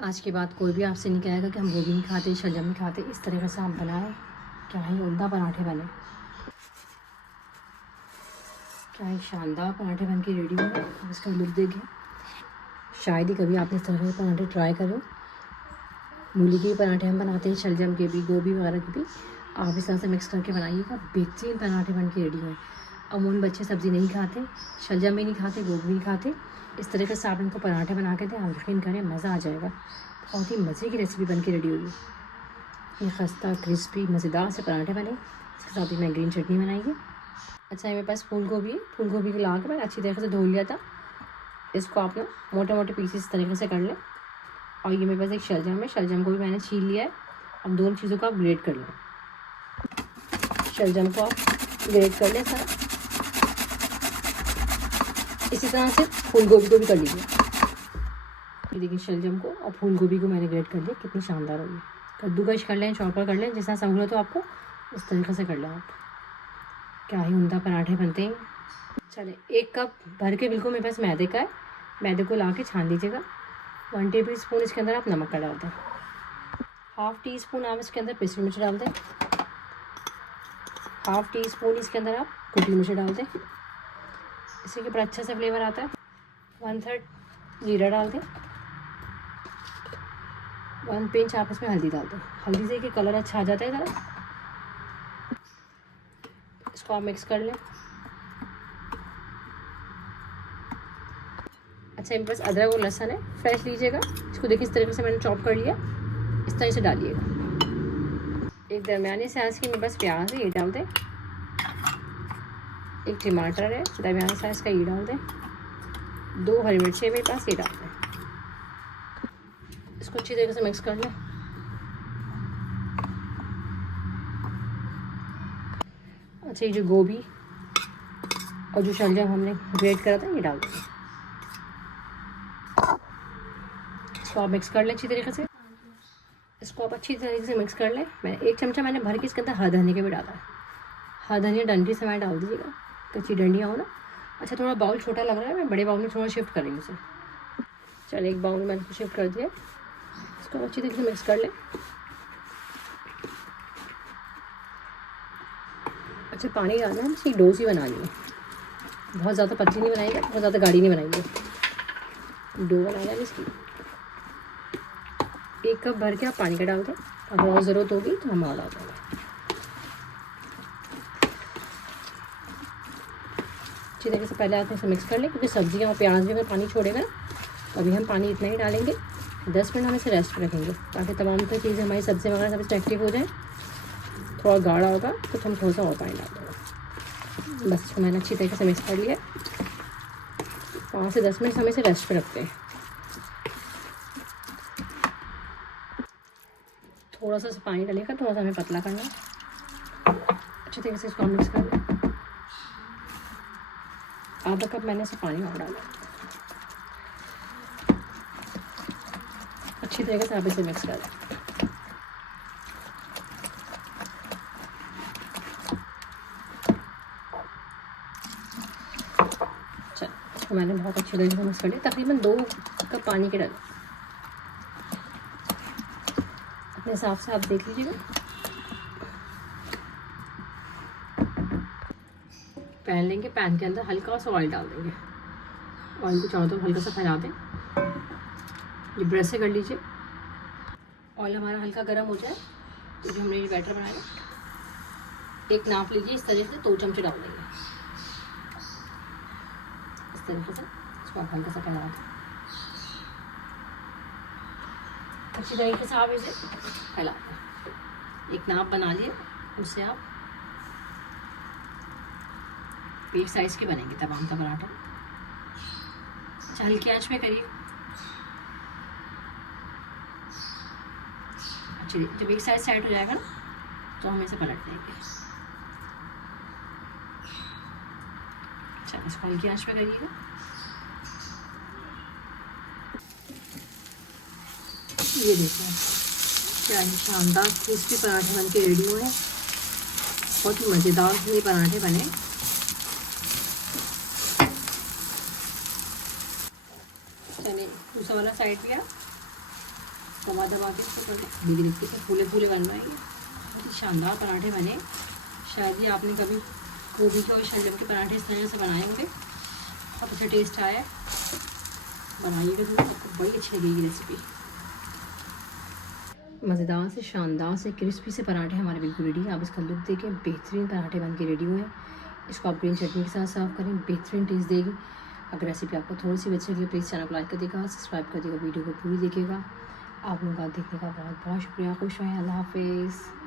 आज के बाद कोई भी आपसे नहीं कहेगा कि हम गोभी नहीं खाते, शलजम नहीं खाते। इस तरीके से आप बनाएं, क्या ही उम्दा पराठे बने, क्या ही शानदार पराठे बन के रेडी हुए। अब इसका लुक देखें। शायद ही कभी आपने इस तरह के पराठे ट्राई करें। मूली के भी पराठे हम बनाते हैं, शलजम के भी, गोभी वगैरह के भी। आप इस तरह से मिक्स करके बनाइएगा, बेहतरीन पराठे बन के रेडी हुए। अमूमन बच्चे सब्ज़ी नहीं खाते, शलजम भी नहीं खाते, गोभी भी नहीं खाते। इस तरीके से आप इनको पराठे बना के दें, आप यकीन करें मज़ा आ जाएगा। बहुत ही मज़े की रेसिपी बन के रेडी होगी। ये खस्ता क्रिस्पी मज़ेदार से पराठे बने। इसके साथ ही मैं ग्रीन चटनी बनाएंगे। अच्छा, मेरे पास फूल गोभी है। फूल गोभी को ला के मैंने अच्छी तरीके से धो लिया था। इसको आप ना मोटे मोटे पीसेस इस तरीके से कर लें। और ये मेरे पास एक शलजम है, शलजम को भी मैंने छील लिया है। अब दोनों चीज़ों को आप ग्रेट कर लें। शलजम को आप ग्रेट कर लें सारा। इसी तरह से फूल गोभी को भी कर लीजिए। ये देखिए, शलजम को और फूल गोभी को मैंने ग्रेट कर लिया। कितनी शानदार होगी। कद्दूकश कर लें, चॉपर कर लें, जैसा सहूलत हो आपको उस तरीके से कर लें आप। क्या ही उम्दा पराठे बनते हैं। चले, 1 कप भर के बिल्कुल मेरे पास मैदे का है। मैदे को ला के छान दीजिएगा। 1 टेबल स्पून इसके अंदर आप नमक का डाल दें। 1/2 टी स्पून आप इसके अंदर पिसी मिर्च डाल दें। 1/2 टी स्पून इसके अंदर आप कुटी मिर्च डाल दें। इससे के ऊपर अच्छा सा फ्लेवर आता है। 1/3 जीरा डाल दें। 1 पिंच आप इसमें हल्दी डाल दें। हल्दी से कि कलर अच्छा आ जाता है ज़रा। इसको आप मिक्स कर लें। अच्छा, मेरे पास अदरक और लहसुन है, फ्रेश लीजिएगा। इसको देखिए, इस तरीके से मैंने चॉप कर लिया। इस तरह से डालिएगा। एक दरमियानी साइज़ की मेरे पास प्याज है, ये डाल दें। एक टमाटर है दरमियानी साइज़ का, ये डाल दें। 2 हरी मिर्ची है मेरे पास, ये डाल दें। इसको अच्छी तरीके से मिक्स कर लें। अच्छा, ये जो गोभी और जो शलजम हमने ग्रेट करा था, ये डाल दें। इसको आप मिक्स कर लें अच्छी तरीके से। इसको आप अच्छी तरीके से मिक्स कर लें। मैं 1 चमचा मैंने भर के इसके अंदर हरा धनिया का भी डाला है। हरा धनिया डंडी से मैं डाल दीजिएगा, कच्ची डंडियाँ हो ना। अच्छा, थोड़ा बाउल छोटा लग रहा है, मैं बड़े बाउल में थोड़ा शिफ्ट करेंगे उसे। चलिए, एक बाउल में मैंने शिफ्ट कर दिया। इसको अच्छी तरीके से मिक्स कर लें। अच्छा, पानी डालना है, इसकी डो सी बना ली है। बहुत ज़्यादा पतली नहीं बनाएंगे, बहुत ज़्यादा गाढ़ी नहीं बनाएंगे। डो बनाना है इसकी। 1 कप भर के आप पानी का डाल दें। अगर और ज़रूरत होगी तो हम और डाल देंगे। अच्छी तरीके से पहले आप इसे मिक्स कर लें, क्योंकि सब्जियाँ और प्याज भी अगर पानी छोड़ेगा ना, तो अभी हम पानी इतना ही डालेंगे। 10 मिनट हम इसे रेस्ट पर रखेंगे, ताकि तमाम तो चीज़ें हमारी सब्ज़ी वगैरह सब एक्टिव हो जाए। थोड़ा गाढ़ा होगा तो हम थोड़ा सा और पानी डाल देंगे। बस, इसको मैंने अच्छी तरीके से मिक्स कर लिया। 5 से 10 मिनट हम इसे रेस्ट पर रखते हैं। थोड़ा सा पानी डालेगा, थोड़ा सा हमें पतला करना है। अच्छी तरीके से इसको हम मिक्स कर लें। आधा कप मैंने इसे पानी और डाला। अच्छी तरीके से आप इसे मिक्स कर लें। चल, इसको मैंने बहुत अच्छी तरीके से मिक्स कर लिया। तकरीबन 2 कप पानी के डालें। अपने हिसाब से आप देख लीजिएगा। पैन लेंगे, पैन के अंदर हल्का सा ऑयल डाल देंगे। ऑयल को चारों तरफ हल्का सा फैला दें। ये ब्रश से कर लीजिए। ऑयल हमारा हल्का गर्म हो जाए तो जो हमने ये बैटर बनाया, एक नाप लीजिए। इस तरीके से 2 चमचे डाल देंगे। इस तरीके से इसको आप हल्का सा फैला दें। अच्छी तरीके से आप इसे फैला दें। एक नाप बना लिए, उससे आप एक साइज़ के बनेंगे तमाम का पराठा। हल्की आंच पे करिए। अच्छी, जब एक साइड सेट हो जाएगा ना, तो हम इसे पलट देंगे। अच्छा, इसको हल्की आंच पे करिएगा। ये देखिए, क्या शानदार क्रिस्पी पराठे बन के रेडी हुए हैं। बहुत ही मज़ेदार ये पराठे बने। चलिए, दूसरा वाला साइड लिया। दबा दबा के इसको धीरे धीरे से फूले फूले बन पाएंगे। बहुत ही शानदार पराठे बने। शायद ही आपने कभी गोभी के और शलजम के पराठे इस तरह से बनाए होंगे। बहुत अच्छा टेस्ट आया। बनाइएगा तो आपको बड़ी अच्छी लगेगी रेसिपी। मज़ेदार से शानदार से क्रिस्पी से पराठे हमारे बिल्कुल रेडी है। आप इसका लुक देखें, बेहतरीन पराठे बन के रेडी हुए हैं। इसको आप ग्रीन चटनी के साथ सर्व करें, बेहतरीन टेस्ट देगी। अगर रेसिपी आपको थोड़ी सी अच्छी लगी प्लीज़ चैनल को लाइक कर देगा, सब्सक्राइब कर देगा, वीडियो को पूरी देखिएगा। आप लोगों का देखने का बहुत बहुत शुक्रिया। खुश रहें। अल्लाह हाफिज़।